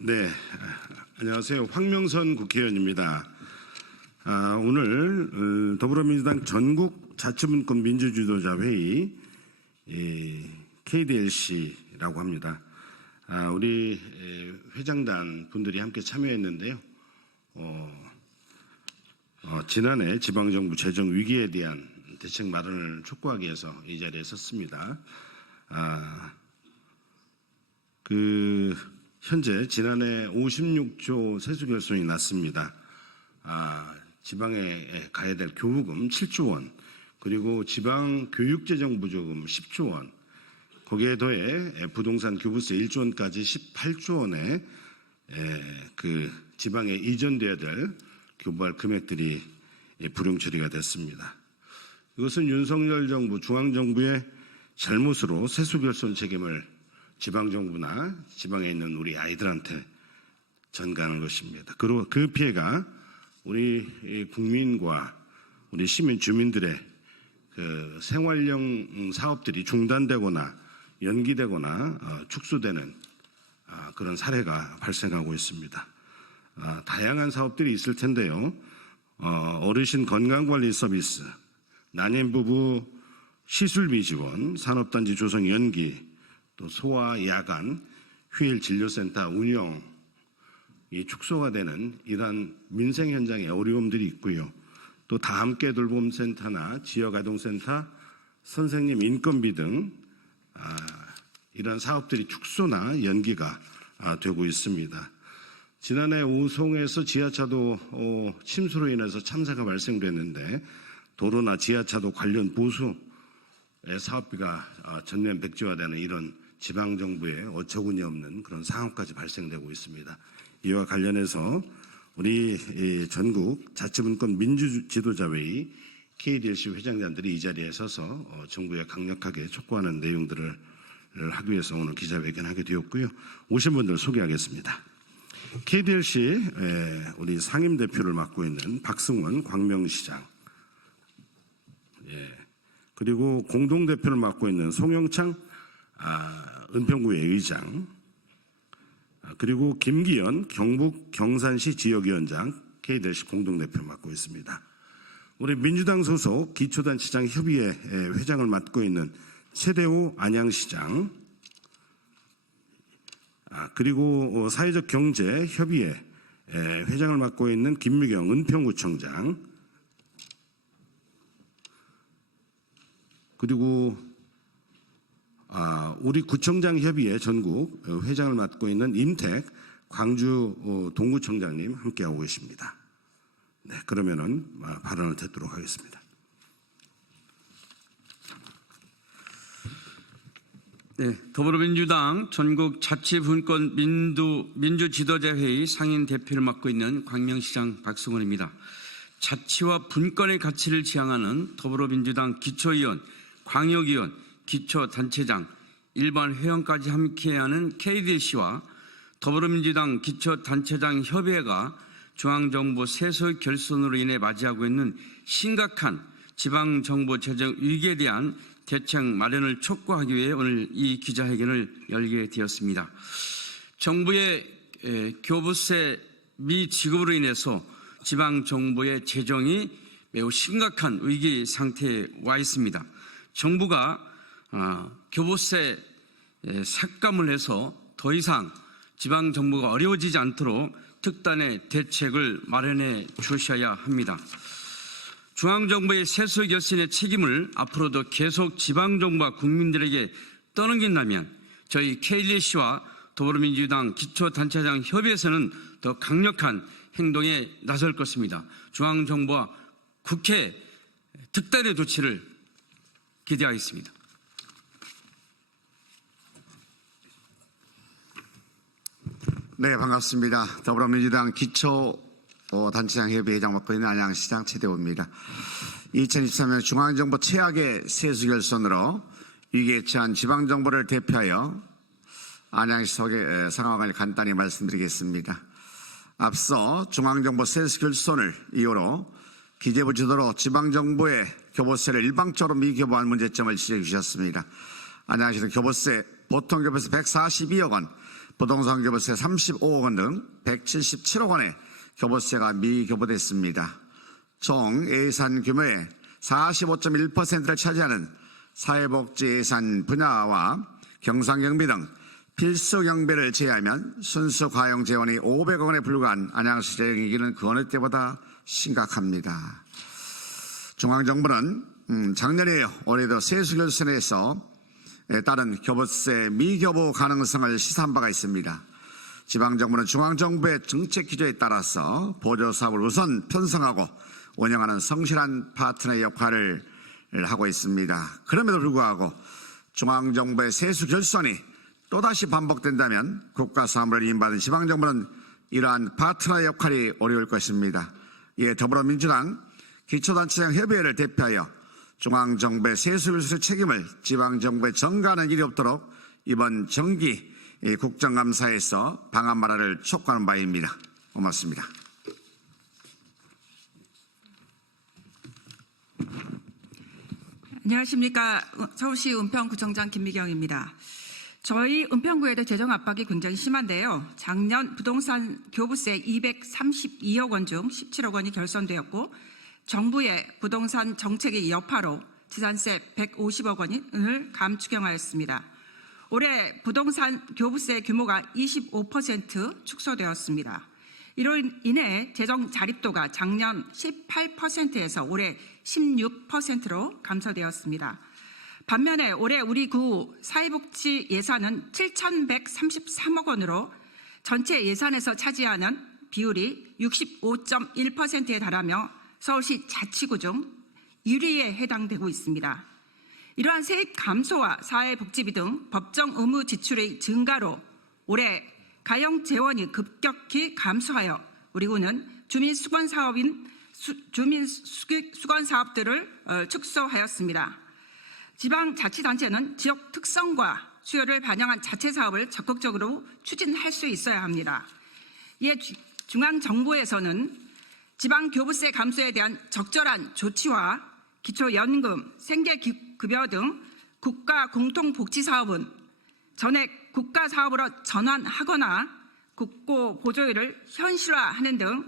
네, 안녕하세요. 황명선 국회의원입니다. 오늘 더불어민주당 전국 자치분권 민주지도자 회의 KDLC라고 합니다. 우리 회장단 분들이 함께 참여했는데요. 지난해 지방정부 재정 위기에 대한 대책 마련을 촉구하기 위해서 이 자리에 섰습니다. 현재 지난해 56조 세수 결손이 났습니다. 지방에 가야 될 교부금 7조 원, 그리고 지방 교육재정 부조금 10조 원, 거기에 더해 부동산 교부세 1조 원까지 18조 원의 지방에 이전되어야 될 교부할 금액들이 불용 처리가 됐습니다. 이것은 윤석열 정부, 중앙정부의 잘못으로 세수 결손 책임을 지방정부나 지방에 있는 우리 아이들한테 전가하는 것입니다. 그리고 그 피해가 우리 국민과 우리 시민 주민들의 생활용 사업들이 중단되거나 연기되거나 축소되는 그런 사례가 발생하고 있습니다. 다양한 사업들이 있을 텐데요. 어르신 건강관리 서비스, 난임부부 시술비 지원, 산업단지 조성 연기, 또 소아 야간 휴일 진료센터 운영이 축소가 되는 이러한 민생 현장의 어려움들이 있고요. 또 다함께 돌봄센터나 지역아동센터, 선생님 인건비 등 이런 사업들이 축소나 연기가 되고 있습니다. 지난해 우송에서 지하차도 침수로 인해서 참사가 발생됐는데 도로나 지하차도 관련 보수의 사업비가 전면 백지화되는 이런 지방정부의 어처구니 없는 그런 상황까지 발생되고 있습니다. 이와 관련해서 우리 전국 자치분권 민주지도자회의 KDLC 회장단들이 이 자리에 서서 정부에 강력하게 촉구하는 내용들을 하기 위해서 오늘 기자회견하게 되었고요. 오신 분들 소개하겠습니다. KDLC 우리 상임대표를 맡고 있는 박승원 광명시장, 그리고 공동대표를 맡고 있는 송영창 은평구의 의장, 그리고 김기현 경북 경산시 지역위원장 KDLC 공동대표를 맡고 있습니다. 우리 민주당 소속 기초단체장 협의회 회장을 맡고 있는 최대호 안양시장, 그리고 사회적 경제 협의회 회장을 맡고 있는 김미경 은평구청장, 그리고 우리 구청장 협의회 전국 회장을 맡고 있는 임택 광주 동구청장님 함께하고 계십니다. 네, 그러면은 발언을 듣도록 하겠습니다. 네, 더불어민주당 전국 자치분권 민주지도자회의 상임대표를 맡고 있는 광명시장 박승원입니다. 자치와 분권의 가치를 지향하는 더불어민주당 기초의원, 광역의원, 기초단체장, 일반 회원까지 함께하는 KDLC와 더불어민주당 기초단체장 협의회가 중앙정부 세수 결손으로 인해 맞이하고 있는 심각한 지방정부 재정 위기에 대한 대책 마련을 촉구하기 위해 오늘 이 기자회견을 열게 되었습니다. 정부의 교부세 미지급으로 인해서 지방정부의 재정이 매우 심각한 위기 상태에 와 있습니다. 정부가 교부세 삭감을 해서 더 이상 지방정부가 어려워지지 않도록 특단의 대책을 마련해 주셔야 합니다. 중앙정부의 세수 결손의 책임을 앞으로도 계속 지방정부와 국민들에게 떠넘긴다면 저희 KDLC와 더불어민주당 기초단체장 협의회에서는 더 강력한 행동에 나설 것입니다. 중앙정부와 국회 특단의 조치를 기대하겠습니다. 네, 반갑습니다. 더불어민주당 기초단체장협의회 회장 맡고 있는 안양시장 최대호입니다. 2023년 중앙정부 최악의 세수 결손으로 위기에 처한 지방정부를 대표하여 안양시 상황을 간단히 말씀드리겠습니다. 앞서 중앙정부 세수 결손을 이유로 기재부 주도로 지방정부의 교부세를 일방적으로 미교부한 문제점을 지적해 주셨습니다. 안양시는 교부세, 보통교부세 142억 원, 부동산 교부세 35억 원 등 177억 원의 교부세가 미교부됐습니다. 총 예산 규모의 45.1%를 차지하는 사회복지 예산 분야와 경상경비 등 필수 경비를 제외하면 순수 과용 재원이 500억 원에 불과한 안양시 재정 위기는 그 어느 때보다 심각합니다. 중앙정부는 작년에 올해도 세수결손에서 따른 교부세 미교부 가능성을 시사한 바가 있습니다. 지방정부는 중앙정부의 정책 기조에 따라서 보조사업을 우선 편성하고 운영하는 성실한 파트너의 역할을 하고 있습니다. 그럼에도 불구하고 중앙정부의 세수 결손이 또다시 반복된다면 국가사업을 위임받은 지방정부는 이러한 파트너의 역할이 어려울 것입니다. 이에 더불어민주당 기초단체장 협의회를 대표하여 중앙정부의 세수 결손의 책임을 지방정부에 전가하는 일이 없도록 이번 정기 국정감사에서 방안 마련을 촉구하는 바입니다. 고맙습니다. 안녕하십니까. 서울시 은평구청장 김미경입니다. 저희 은평구에도 재정 압박이 굉장히 심한데요. 작년 부동산 교부세 232억 원 중 17억 원이 결손되었고 정부의 부동산 정책의 여파로 지산세 150억 원을 감축형하였습니다. 올해 부동산 교부세 규모가 25% 축소되었습니다. 이로 인해 재정 자립도가 작년 18%에서 올해 16%로 감소되었습니다. 반면에 올해 우리 구 사회복지 예산은 7,133억 원으로 전체 예산에서 차지하는 비율이 65.1%에 달하며 서울시 자치구 중 1위에 해당되고 있습니다. 이러한 세입 감소와 사회복지비 등 법정 의무 지출의 증가로 올해 가용 재원이 급격히 감소하여 우리 구는 주민수건 사업들을 축소하였습니다. 지방자치단체는 지역 특성과 수요를 반영한 자체 사업을 적극적으로 추진할 수 있어야 합니다. 이에 중앙정부에서는 지방교부세 감소에 대한 적절한 조치와 기초연금, 생계급여 등 국가 공통복지사업은 전액 국가사업으로 전환하거나 국고 보조율을 현실화하는 등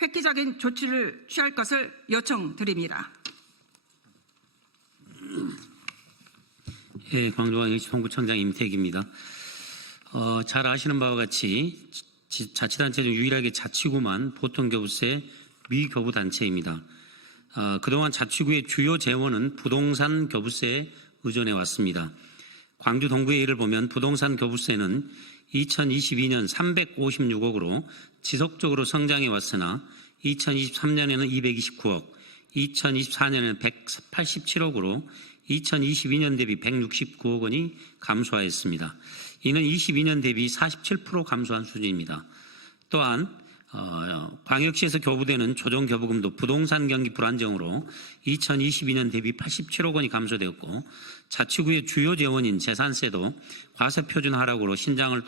획기적인 조치를 취할 것을 요청드립니다. 예, 광주광역시 송구청장 임택입니다. 잘 아시는 바와 같이 자치단체 중 유일하게 자치구만 보통교부세 미교부 단체입니다. 그동안 자치구의 주요 재원은 부동산 교부세에 의존해 왔습니다. 광주 동구의 일을 보면 부동산 교부세는 2022년 356억으로 지속적으로 성장해 왔으나 2023년에는 229억, 2024년에는 187억으로 2022년 대비 169억 원이 감소하였습니다. 이는 22년 대비 47% 감소한 수준입니다. 또한 광역시에서 교부되는 조정교부금도 부동산 경기 불안정으로 2022년 대비 87억 원이 감소되었고 자치구의 주요 재원인 재산세도 과세표준 하락으로 신장률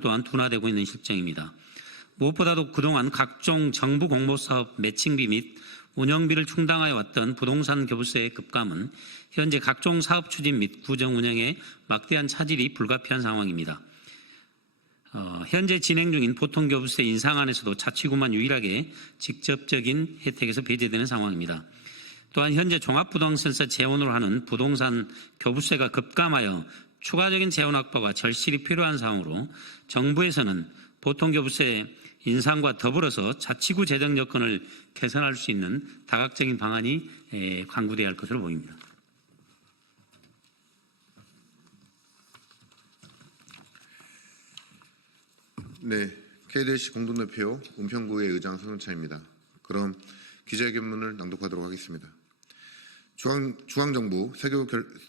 또한 둔화되고 있는 실정입니다. 무엇보다도 그동안 각종 정부 공모사업 매칭비 및 운영비를 충당하여 왔던 부동산 교부세의 급감은 현재 각종 사업 추진 및 구정 운영에 막대한 차질이 불가피한 상황입니다. 현재 진행 중인 보통교부세 인상안에서도 자치구만 유일하게 직접적인 혜택에서 배제되는 상황입니다. 또한 현재 종합부동산세 재원으로 하는 부동산 교부세가 급감하여 추가적인 재원 확보가 절실히 필요한 상황으로 정부에서는 보통교부세 인상과 더불어서 자치구 재정 여건을 개선할 수 있는 다각적인 방안이 강구되어야 할 것으로 보입니다. 네, KDC 공동대표 은평구의 의장 손은차입니다. 그럼 기자회견문을 낭독하도록 하겠습니다. 중앙정부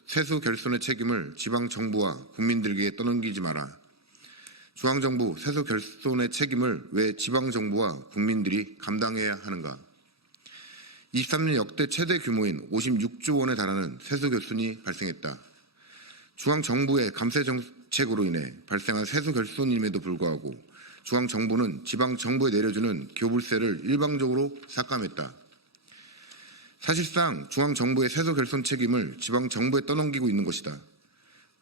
세수 결손의 책임을 지방정부와 국민들에게 떠넘기지 마라. 중앙정부 세수 결손의 책임을 왜 지방정부와 국민들이 감당해야 하는가? 23년 역대 최대 규모인 56조 원에 달하는 세수 결손이 발생했다. 중앙정부의 감세 정책으로 인해 발생한 세수 결손임에도 불구하고 중앙정부는 지방정부에 내려주는 교부세를 일방적으로 삭감했다. 사실상 중앙정부의 세수 결손 책임을 지방정부에 떠넘기고 있는 것이다.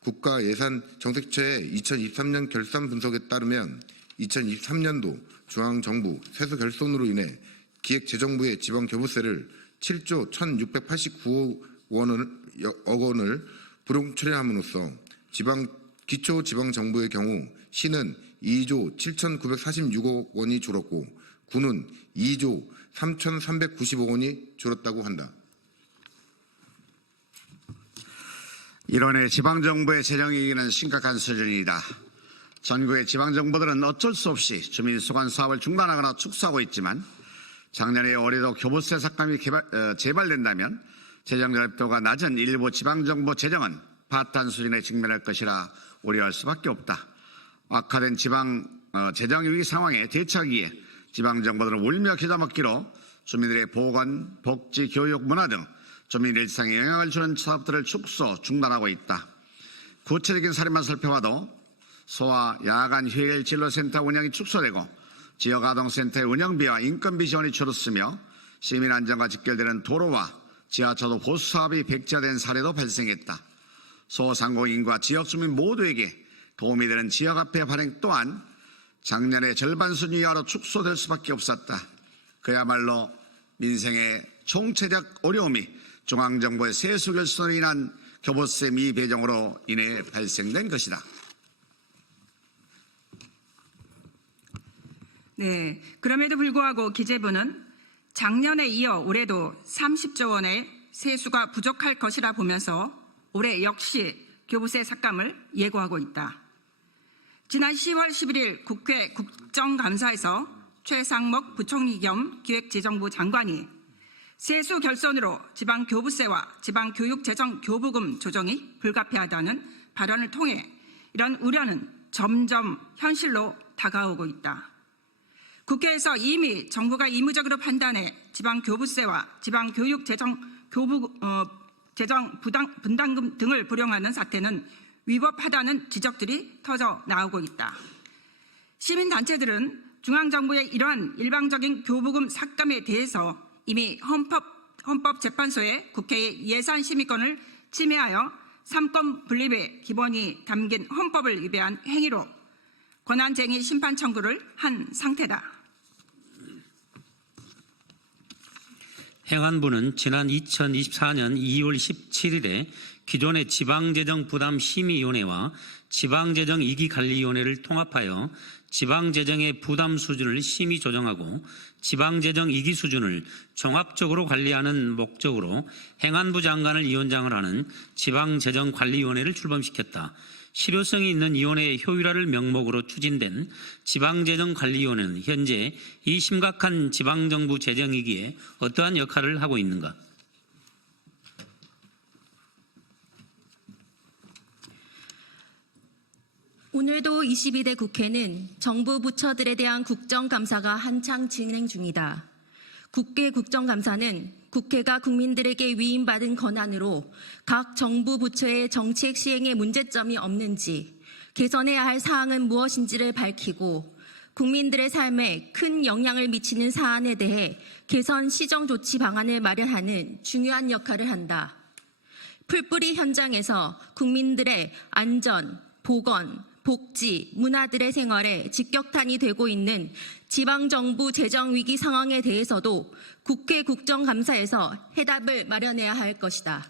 국가예산정책처의 2023년 결산 분석에 따르면 2023년도 중앙정부 세수 결손으로 인해 기획재정부의 지방교부세를 7조 1,689억 원을 불용 처리함으로써 기초지방정부의 경우 시는 2조 7,946억 원이 줄었고 구는 2조 3,395억 원이 줄었다고 한다. 이론의 지방정부의 재정이익은 심각한 수준이다. 전국의 지방정부들은 어쩔 수 없이 주민수관 사업을 중단하거나 축소하고 있지만 작년에 올해도 교부세 삭감이 재발된다면 재정 절도가 낮은 일부 지방정부 재정은 파탄 수준에 직면할 것이라 우려할 수밖에 없다. 악화된 지방 재정 위기 상황에 대처하기에 지방정부들은 울며 겨자 먹기로 주민들의 보건, 복지, 교육, 문화 등 주민 일상에 영향을 주는 사업들을 축소, 중단하고 있다. 구체적인 사례만 살펴봐도 소아 야간 휴일 진로센터 운영이 축소되고 지역아동센터의 운영비와 인건비 지원이 줄었으며 시민 안전과 직결되는 도로와 지하철도 보수 사업이 백지화된 사례도 발생했다. 소상공인과 지역 주민 모두에게 도움이 되는 지역화폐 발행 또한 작년의 절반 수준 이하로 축소될 수밖에 없었다. 그야말로 민생의 총체적 어려움이 중앙정부의 세수 결손으로 인한 교부세 미배정으로 인해 발생된 것이다. 네, 그럼에도 불구하고 기재부는 작년에 이어 올해도 30조 원의 세수가 부족할 것이라 보면서 올해 역시 교부세 삭감을 예고하고 있다. 지난 10월 11일 국회 국정감사에서 최상목 부총리 겸 기획재정부 장관이 세수 결손으로 지방교부세와 지방교육재정교부금 조정이 불가피하다는 발언을 통해 이런 우려는 점점 현실로 다가오고 있다. 국회에서 이미 정부가 의무적으로 판단해 지방교부세와 지방교육재정 분담금 등을 불용하는 사태는 위법하다는 지적들이 터져 나오고 있다. 시민단체들은 중앙정부의 이러한 일방적인 교부금 삭감에 대해서 이미 헌법재판소에 국회의 예산심의권을 침해하여 삼권 분립의 기본이 담긴 헌법을 위배한 행위로 권한쟁의 심판 청구를 한 상태다. 행안부는 지난 2024년 2월 17일에 기존의 지방재정부담심의위원회와 지방재정이기관리위원회를 통합하여 지방재정의 부담 수준을 심의 조정하고 지방재정 이기 수준을 종합적으로 관리하는 목적으로 행안부 장관을 위원장을 하는 지방재정관리위원회를 출범시켰다. 실효성이 있는 위원회의 효율화를 명목으로 추진된 지방재정관리위원회는 현재 이 심각한 지방정부 재정위기에 어떠한 역할을 하고 있는가? 오늘도 22대 국회는 정부 부처들에 대한 국정감사가 한창 진행 중이다. 국회 국정감사는 국회가 국민들에게 위임받은 권한으로 각 정부 부처의 정책 시행에 문제점이 없는지, 개선해야 할 사항은 무엇인지를 밝히고 국민들의 삶에 큰 영향을 미치는 사안에 대해 개선 시정 조치 방안을 마련하는 중요한 역할을 한다. 풀뿌리 현장에서 국민들의 안전, 보건, 복지, 문화들의 생활에 직격탄이 되고 있는 지방정부 재정위기 상황에 대해서도 국회 국정감사에서 해답을 마련해야 할 것이다.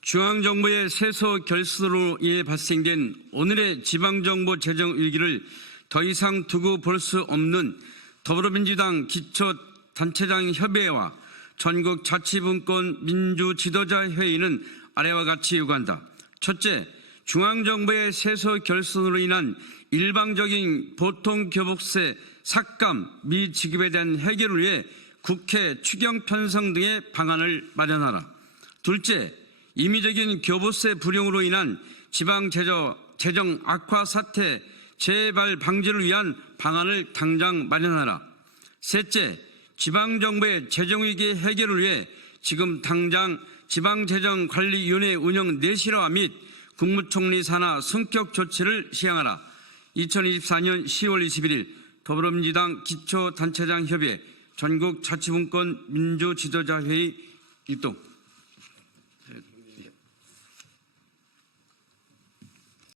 중앙정부의 세수 결손으로 인해 발생된 오늘의 지방정부 재정위기를 더 이상 두고 볼 수 없는 더불어민주당 기초단체장협의회와 전국자치분권 민주지도자회의는 아래와 같이 요구한다. 첫째, 중앙정부의 세수 결손으로 인한 일방적인 보통교부세 삭감 미지급에 대한 해결을 위해 국회 추경 편성 등의 방안을 마련하라. 둘째, 임의적인 교부세 불용으로 인한 지방재정 악화 사태 재발 방지를 위한 방안을 당장 마련하라. 셋째, 지방정부의 재정위기 해결을 위해 지금 당장 지방재정관리위원회 운영 내실화 및 국무총리 산하 성격 조치를 시행하라. 2024년 10월 21일 더불어민주당 기초단체장협의회 전국자치분권 민주지도자회의 일동.